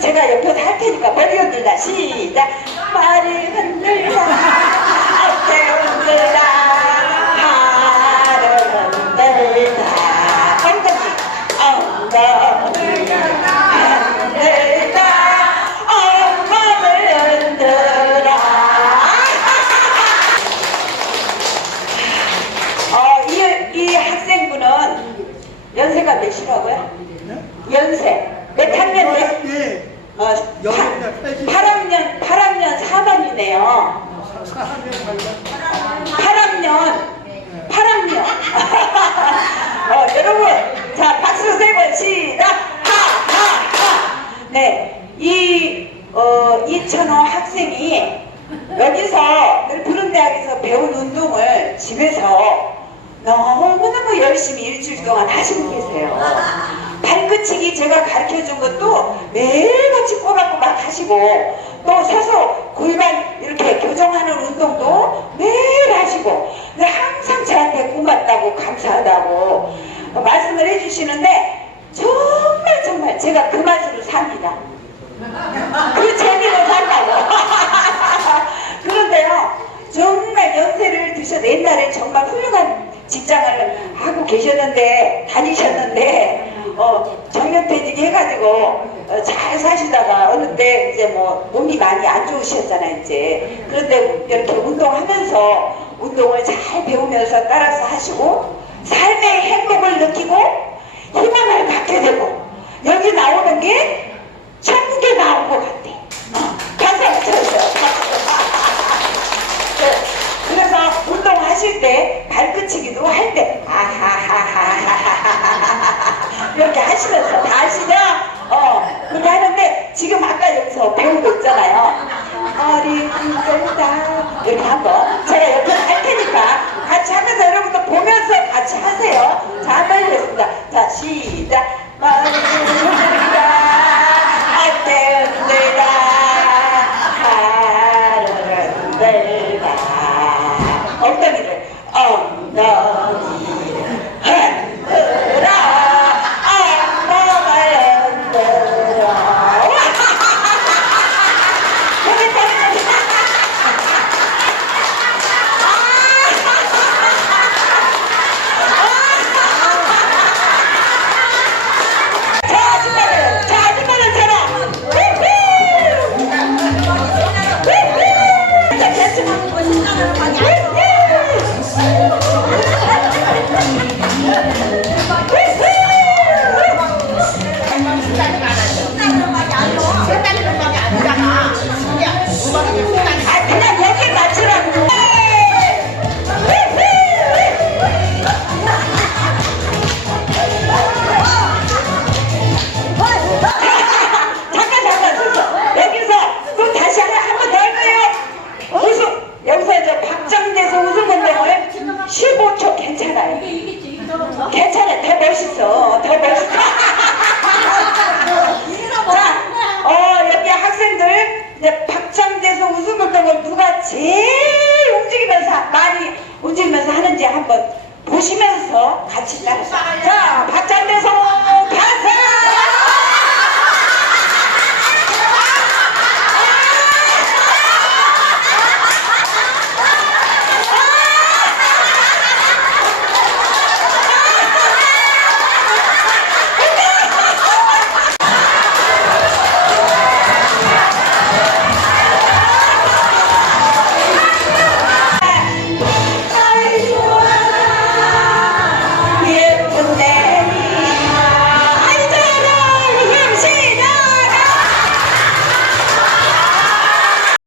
제가 옆에서 할 테니까 머리 흔들다 시작 머리 흔들다 어깨 흔들다 팔을 흔들다 엉덩이 엉덩이 흔들다 엉덩이를 흔들어 어, 이, 이 학생분은 연세가 몇이라고요? 연세 몇 학년 몇? 예, 어, 여름에 팔십. 8학년 8학년 4반이네요. 8학년 8학년 어, 여러분 자 박수 세 번 시작 하 하 하 네 이 어, 이천호 학생이 여기서 늘 부른 대학에서 배운 운동을 집에서 너무너무 열심히 일주일 동안 하시고 계세요. 발끝치기 제가 가르쳐 준 것도 매일같이 꼬박꼬박 하시고 또 서서 골반 이렇게 교정하는 운동도 매일 하시고 항상 저한테 고맙다고 감사하다고 말씀을 해주시는데 정말 정말 제가 그 맛으로 삽니다. 그 재미로 산다고. 그런데요, 정말 연세를 드셔도 옛날에 정말 훌륭한 직장을 하고 계셨는데, 다니셨는데, 어, 정년퇴직 해가지고, 어, 잘 사시다가 어느 때 이제 뭐 몸이 많이 안 좋으셨잖아요, 이제. 그런데 이렇게 운동하면서, 운동을 잘 배우면서 따라서 하시고, 삶의 행복을 느끼고, 희망을 갖게 되고, 여기 나오는 게 천국에 나온 것 같아. 어, 박수 쳐주세요. 네, 그래서 운동하실 때 발끝치기도 할 때 아하 하시면서 다 하시죠? 어 그렇게 하는데 지금 아까 여기서 배우고 있잖아요. 머리 흔들다 이렇게 한번 제가 옆에 할 테니까 같이 하면서 여러분도 보면서 같이 하세요. 자 한번 해보겠습니다. 자 시작 흔들다 팔을 흔들다 엉덩이를 엉덩이를 干啥？干啥？干啥？干啥？干？干啥？干？干啥？干？干啥？干啥？